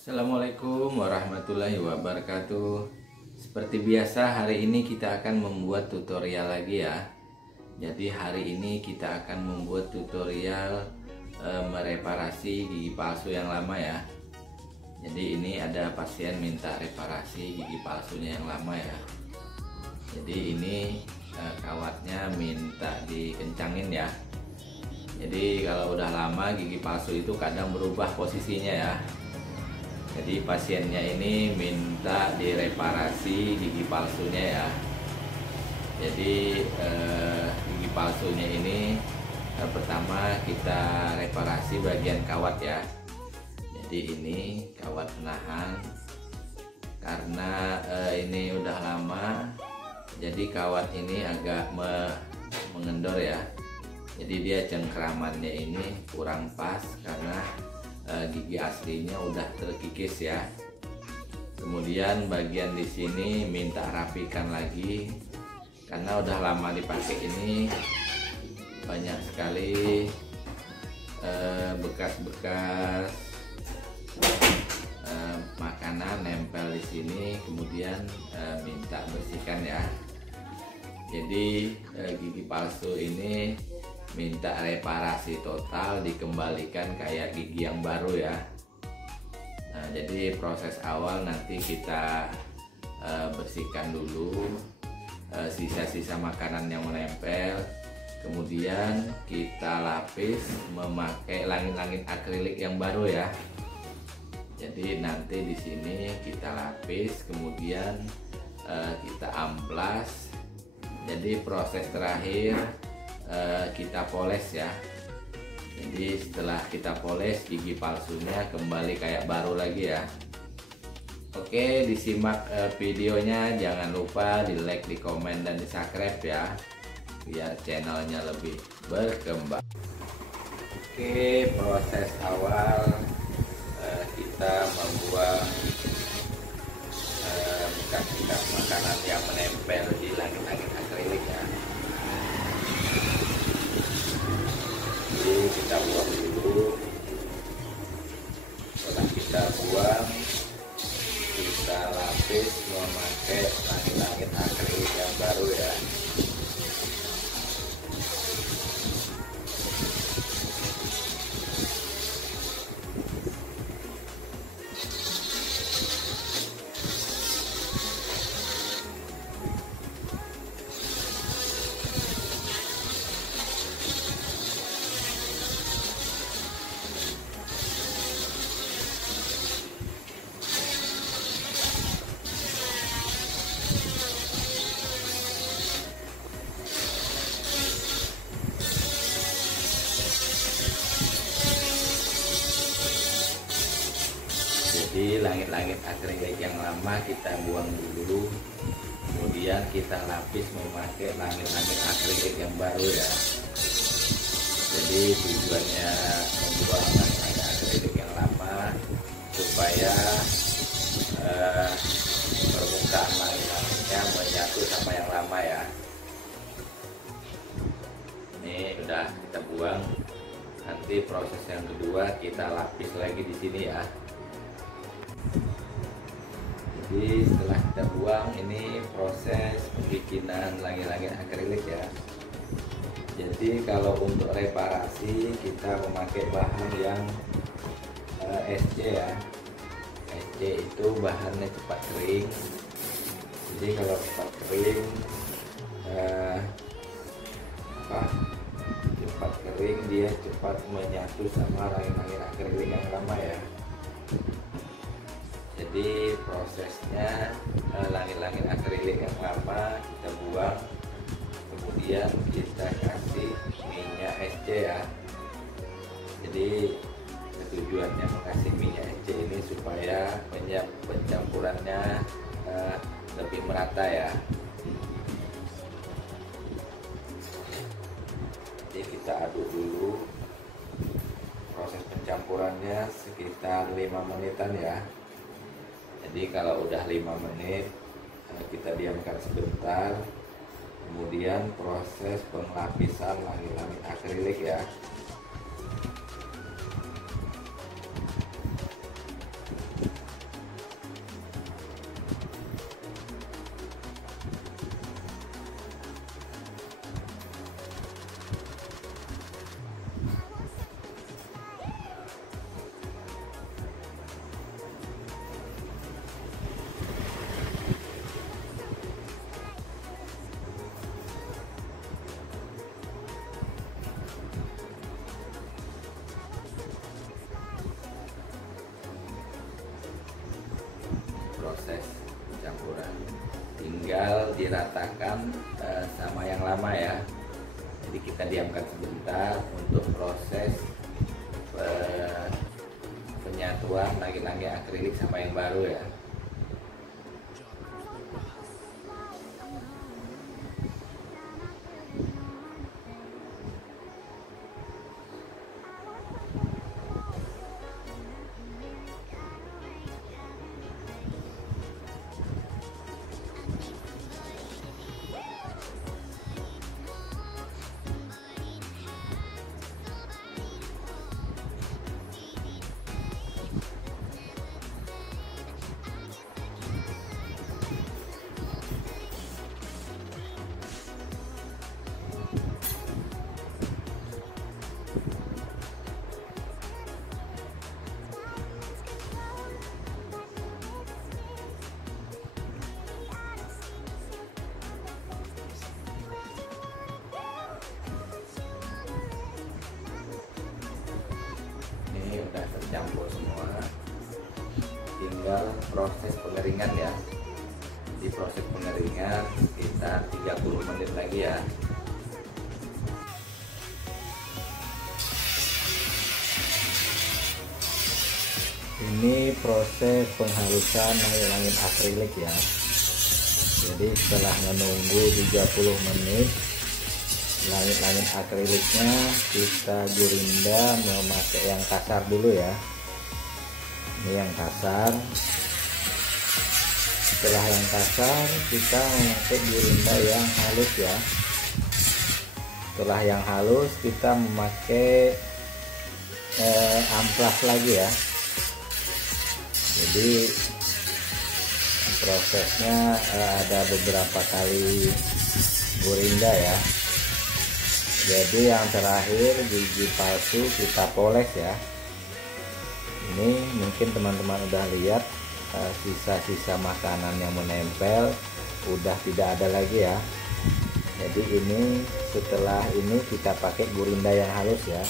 Assalamualaikum warahmatullahi wabarakatuh. Seperti biasa, hari ini kita akan membuat tutorial lagi ya. Jadi hari ini kita akan membuat tutorial mereparasi gigi palsu yang lama ya. Jadi ini ada pasien minta reparasi gigi palsunya yang lama ya. Jadi ini kawatnya minta dikencangin ya. Jadi kalau udah lama gigi palsu itu kadang berubah posisinya ya. Jadi pasiennya ini minta direparasi gigi palsunya ya. Jadi gigi palsunya ini pertama kita reparasi bagian kawat ya. Jadi ini kawat penahan. Karena ini udah lama, jadi kawat ini agak mengendor ya. Jadi dia cengkramannya ini kurang pas karena gigi aslinya udah terkikis ya. Kemudian bagian di sini minta rapikan lagi karena udah lama dipakai, ini banyak sekali bekas-bekas makanan nempel di sini. Kemudian minta bersihkan ya. Jadi gigi palsu ini minta reparasi total, dikembalikan kayak gigi yang baru ya. Nah, jadi proses awal nanti kita bersihkan dulu sisa-sisa makanan yang menempel. Kemudian kita lapis memakai langit-langit akrilik yang baru ya. Jadi nanti di sini kita lapis, kemudian kita amplas. Jadi proses terakhir kita poles ya. Jadi setelah kita poles, gigi palsunya kembali kayak baru lagi ya. Oke, disimak videonya, jangan lupa di like, di komen, dan di subscribe ya, biar channelnya lebih berkembang. Oke, proses awal kita membuang bekas-bekas makanan yang menempel di langit-langit akrilik ya. Jadi kita buang dulu. Setelah kita buang, kita lapis memakai langit-langit akrilik yang baru ya. Jadi langit-langit akrilik yang lama kita buang dulu, kemudian kita lapis memakai langit-langit akrilik yang baru ya. Jadi tujuannya membuang langit-langit akrilik yang lama supaya permukaan langit-langitnya menyatu sama yang lama ya. Ini udah kita buang. Nanti proses yang kedua kita lapis lagi di sini ya. Jadi setelah kita buang, ini proses pembikinan langit-langit akrilik ya. Jadi kalau untuk reparasi kita memakai bahan yang SC ya. SC itu bahannya cepat kering. Jadi kalau cepat kering cepat kering, dia cepat menyatu sama langit-langit akrilik yang lama ya. Jadi prosesnya langit-langit akrilik yang lama kita buang, kemudian kita kasih minyak SC ya. Jadi tujuannya mengasih minyak SC ini supaya pencampurannya lebih merata ya. Jadi kita aduk dulu, proses pencampurannya sekitar 5 menitan ya. Jadi kalau udah 5 menit kita diamkan sebentar, kemudian proses penglapisan langit-langit akrilik ya. proses campuran, tinggal diratakan sama yang lama ya. Jadi kita diamkan sebentar untuk proses penyatuan lagi-lagi akrilik sama yang baru ya. Udah tercampur semua, tinggal proses pengeringan ya. Di proses pengeringan sekitar 30 menit lagi ya. Ini proses penghalusan langit-langit akrilik ya. Jadi setelah menunggu 30 menit, langit-langit akriliknya kita gurinda memakai yang kasar dulu ya. Ini yang kasar. Setelah yang kasar kita memakai gurinda yang halus ya. Setelah yang halus kita memakai amplas lagi ya. Jadi prosesnya ada beberapa kali gurinda ya. Jadi yang terakhir gigi palsu kita poles ya. Ini mungkin teman-teman udah lihat sisa-sisa makanan yang menempel udah tidak ada lagi ya. Jadi ini setelah ini kita pakai gurinda yang halus ya.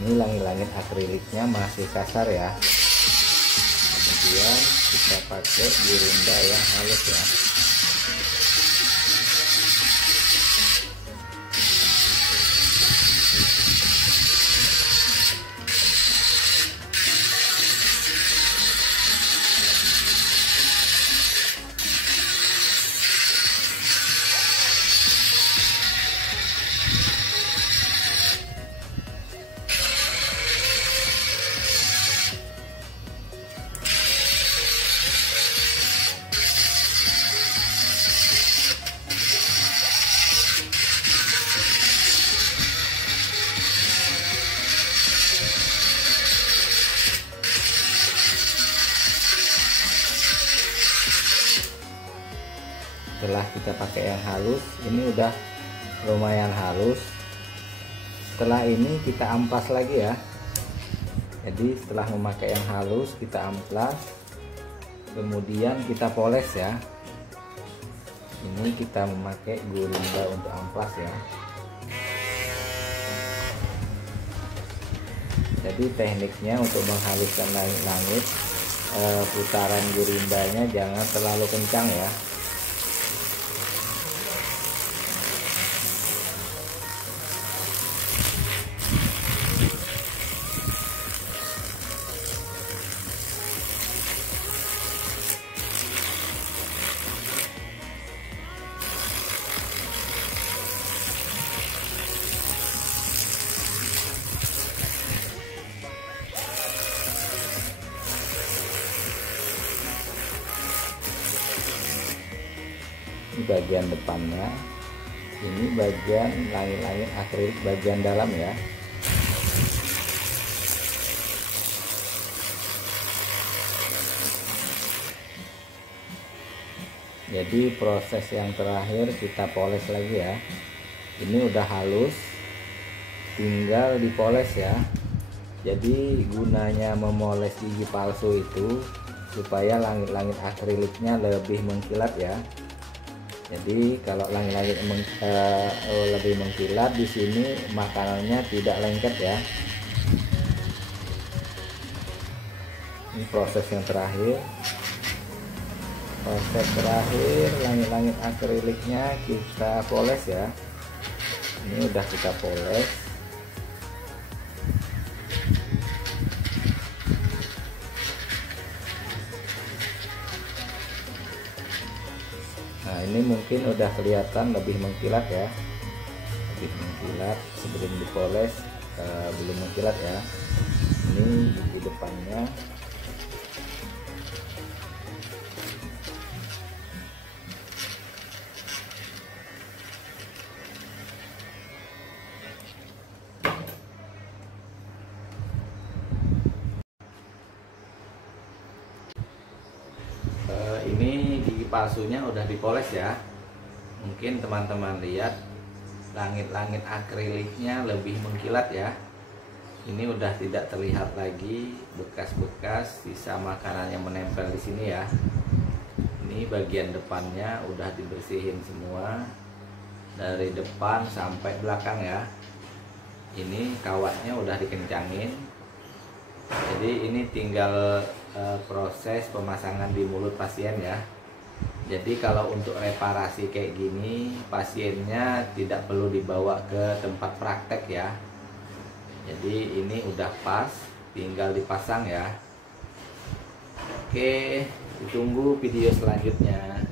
Ini langit-langit akriliknya masih kasar ya. Kemudian kita pakai gurinda yang halus ya. Setelah kita pakai yang halus, ini udah lumayan halus. Setelah ini kita amplas lagi ya. Jadi setelah memakai yang halus kita amplas, kemudian kita poles ya. Ini kita memakai gurinda untuk amplas ya. Jadi tekniknya untuk menghaluskan langit-langit, putaran gurindanya jangan terlalu kencang ya. Ini bagian depannya, ini bagian langit-langit akrilik bagian dalam ya. Jadi proses yang terakhir kita poles lagi ya. Ini udah halus, tinggal dipoles ya. Jadi gunanya memoles gigi palsu itu supaya langit-langit akriliknya lebih mengkilat ya. Jadi kalau langit-langit lebih mengkilat, di sini makanannya tidak lengket ya. Ini proses yang terakhir. Proses terakhir, langit-langit akriliknya kita poles ya. Ini udah kita poles. Nah, ini mungkin udah kelihatan lebih mengkilat ya, lebih mengkilat. Sebelum dipoles belum mengkilat ya. Ini di depannya. Ini gigi palsunya udah dipoles ya. Mungkin teman-teman lihat langit-langit akriliknya lebih mengkilat ya. Ini udah tidak terlihat lagi bekas-bekas sisa makanan yang menempel di sini ya. Ini bagian depannya udah dibersihin semua dari depan sampai belakang ya. Ini kawatnya udah dikencangin. Jadi ini tinggal proses pemasangan di mulut pasien ya. Jadi kalau untuk reparasi kayak gini, pasiennya tidak perlu dibawa ke tempat praktek ya. Jadi ini udah pas, tinggal dipasang ya. Oke, ditunggu video selanjutnya.